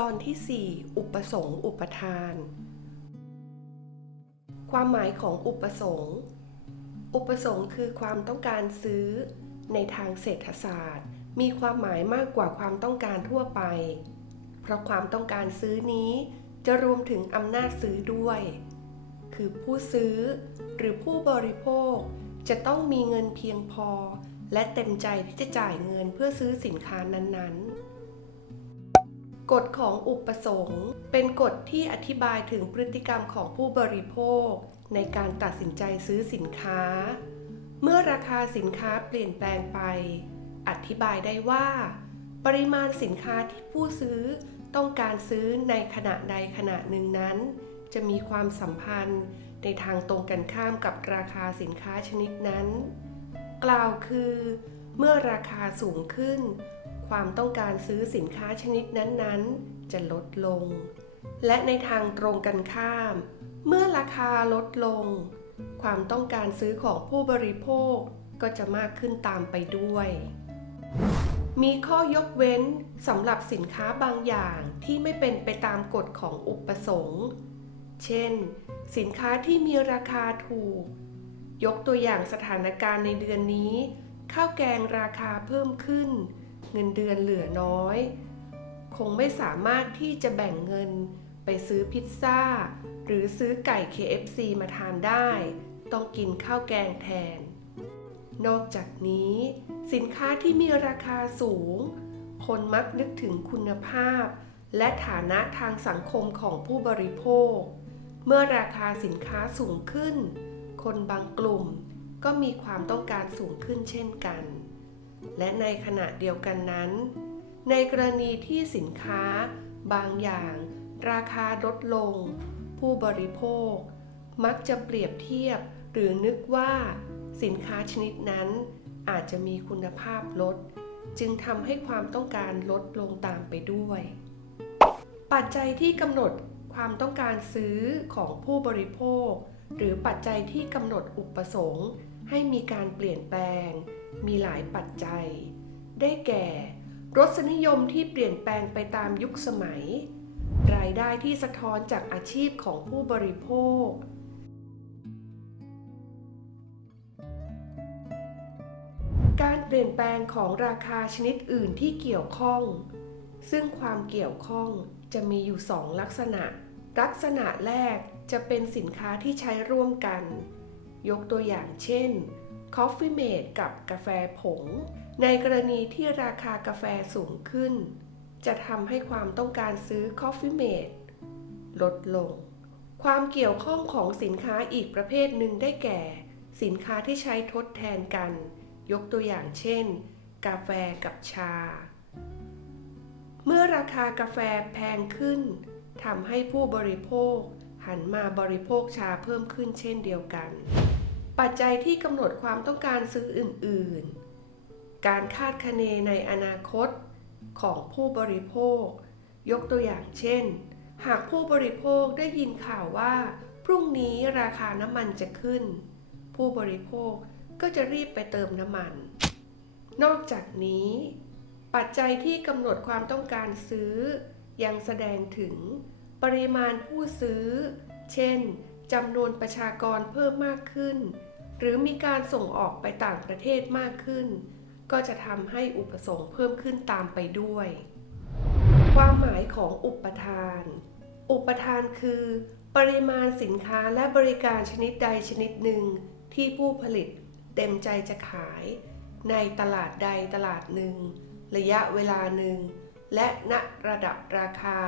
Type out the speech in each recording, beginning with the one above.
ตอนที่ 4 อุปสงค์อุปทาน ความหมายของอุปสงค์ อุปสงค์คือความต้องการซื้อในทางเศรษฐศาสตร์มีความหมายมากกว่าความต้องการทั่วไปเพราะความต้องการซื้อนี้จะรวมถึงอำนาจซื้อด้วยคือผู้ซื้อหรือผู้บริโภคจะต้องมีเงินเพียงพอและเต็มใจที่จะจ่ายเงินเพื่อซื้อสินค้านั้นๆกฎของอุปสงค์เป็นกฎที่อธิบายถึงพฤติกรรมของผู้บริโภคในการตัดสินใจซื้อสินค้าเมื่อราคาสินค้าเปลี่ยนแปลงไปอธิบายได้ว่าปริมาณสินค้าที่ผู้ซื้อต้องการซื้อในขณะใดขณะหนึ่งนั้นจะมีความสัมพันธ์ในทางตรงกันข้ามกับราคาสินค้าชนิดนั้นกล่าวคือเมื่อราคาสูงขึ้นความต้องการซื้อสินค้าชนิดนั้นๆจะลดลงและในทางตรงกันข้ามเมื่อราคาลดลงความต้องการซื้อของผู้บริโภคก็จะมากขึ้นตามไปด้วยมีข้อยกเว้นสำหรับสินค้าบางอย่างที่ไม่เป็นไปตามกฎของอุปสงค์เช่นสินค้าที่มีราคาถูกยกตัวอย่างสถานการณ์ในเดือนนี้ข้าวแกงราคาเพิ่มขึ้นเงินเดือนเหลือน้อยคงไม่สามารถที่จะแบ่งเงินไปซื้อพิซซ่าหรือซื้อไก่ KFC มาทานได้ต้องกินข้าวแกงแทนนอกจากนี้สินค้าที่มีราคาสูงคนมักนึกถึงคุณภาพและฐานะทางสังคมของผู้บริโภคเมื่อราคาสินค้าสูงขึ้นคนบางกลุ่มก็มีความต้องการสูงขึ้นเช่นกันและในขณะเดียวกันนั้นในกรณีที่สินค้าบางอย่างราคาลดลงผู้บริโภคมักจะเปรียบเทียบหรือนึกว่าสินค้าชนิดนั้นอาจจะมีคุณภาพลดจึงทำให้ความต้องการลดลงตามไปด้วยปัจจัยที่กำหนดความต้องการซื้อของผู้บริโภคหรือปัจจัยที่กำหนดอุปสงค์ให้มีการเปลี่ยนแปลงมีหลายปัจจัยได้แก่รสนิยมที่เปลี่ยนแปลงไปตามยุคสมัยรายได้ที่สะท้อนจากอาชีพของผู้บริโภคการเปลี่ยนแปลงของราคาชนิดอื่นที่เกี่ยวข้องซึ่งความเกี่ยวข้องจะมีอยู่2ลักษณะแรกจะเป็นสินค้าที่ใช้ร่วมกันยกตัวอย่างเช่น Coffee Mate กับกาแฟผงในกรณีที่ราคากาแฟสูงขึ้นจะทำให้ความต้องการซื้อ Coffee Mate ลดลงความเกี่ยวข้องของสินค้าอีกประเภทหนึ่งได้แก่สินค้าที่ใช้ทดแทนกันยกตัวอย่างเช่นกาแฟกับชาเมื่อราคากาแฟแพงขึ้นทำให้ผู้บริโภคหันมาบริโภคชาเพิ่มขึ้นเช่นเดียวกันปัจจัยที่กำหนดความต้องการซื้ออื่นๆการคาดคะเนในอนาคตของผู้บริโภคยกตัวอย่างเช่นหากผู้บริโภคได้ยินข่าวว่าพรุ่งนี้ราคาน้ำมันจะขึ้นผู้บริโภคก็จะรีบไปเติมน้ำมันนอกจากนี้ปัจจัยที่กำหนดความต้องการซื้อยังแสดงถึงปริมาณผู้ซื้อเช่นจำนวนประชากรเพิ่มมากขึ้นหรือมีการส่งออกไปต่างประเทศมากขึ้นก็จะทำให้อุปสงค์เพิ่มขึ้นตามไปด้วยความหมายของอุปทานคือปริมาณสินค้าและบริการชนิดใดชนิดหนึ่งที่ผู้ผลิตเต็มใจจะขายในตลาดใดตลาดหนึ่งระยะเวลาหนึ่งและณระดับราคา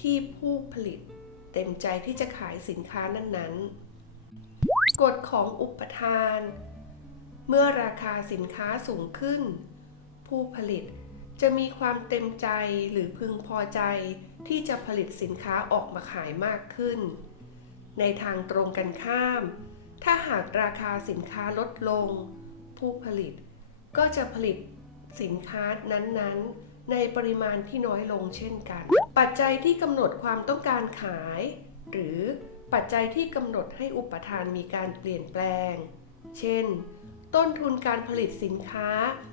ที่ผู้ผลิตเต็มใจที่จะขายสินค้านั้นๆกฎของอุปทานเมื่อราคาสินค้าสูงขึ้นผู้ผลิตจะมีความเต็มใจหรือพึงพอใจที่จะผลิตสินค้าออกมาขายมากขึ้นในทางตรงกันข้ามถ้าหากราคาสินค้าลดลงผู้ผลิตก็จะผลิตสินค้านั้นๆในปริมาณที่น้อยลงเช่นกันปัจจัยที่กำหนดความต้องการขายหรือปัจจัยที่กำหนดให้อุปทานมีการเปลี่ยนแปลงเช่นต้นทุนการผลิตสินค้า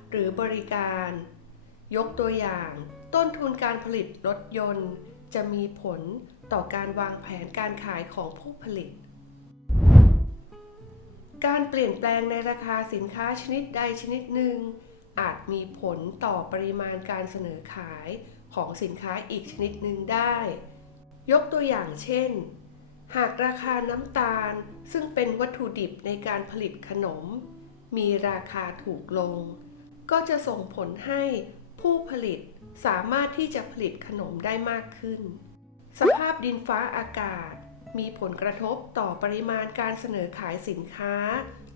หรือบริการยกตัวอย่าง ต้นทุนการผลิตรถยนต์จะมีผลต่อการวางแผนการขายของผู้ผลิตการเปลี่ยนแปลงในราคาสินค้าชนิดใดชนิดหนึ่งอาจมีผลต่อปริมาณการเสนอขายของสินค้าอีกชนิดหนึ่งได้ยกตัวอย่างเช่นหากราคาน้ำตาลซึ่งเป็นวัตถุดิบในการผลิตขนมมีราคาถูกลงก็จะส่งผลให้ผู้ผลิตสามารถที่จะผลิตขนมได้มากขึ้นสภาพดินฟ้าอากาศมีผลกระทบต่อปริมาณการเสนอขายสินค้า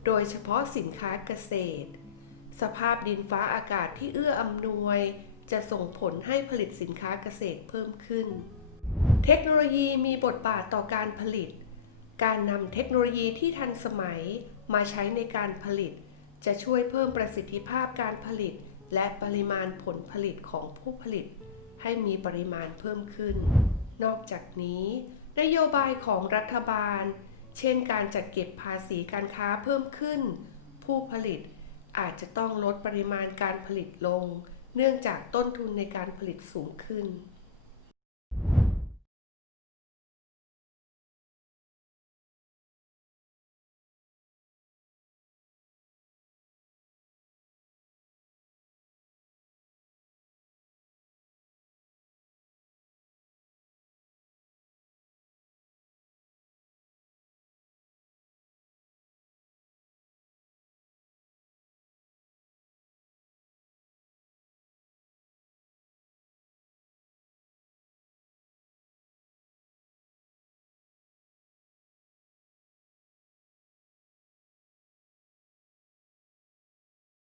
โดยเฉพาะสินค้าเกษตรสภาพดินฟ้าอากาศที่เอื้ออำนวยจะส่งผลให้ผลิตสินค้าเกษตรเพิ่มขึ้นเทคโนโลยีมีบทบาทต่อการผลิตการนำเทคโนโลยีที่ทันสมัยมาใช้ในการผลิตจะช่วยเพิ่มประสิทธิภาพการผลิตและปริมาณผลผลิตของผู้ผลิตให้มีปริมาณเพิ่มขึ้นนอกจากนี้นโยบายของรัฐบาลเช่นการจัดเก็บภาษีการค้าเพิ่มขึ้นผู้ผลิตอาจจะต้องลดปริมาณการผลิตลงเนื่องจากต้นทุนในการผลิตสูงขึ้น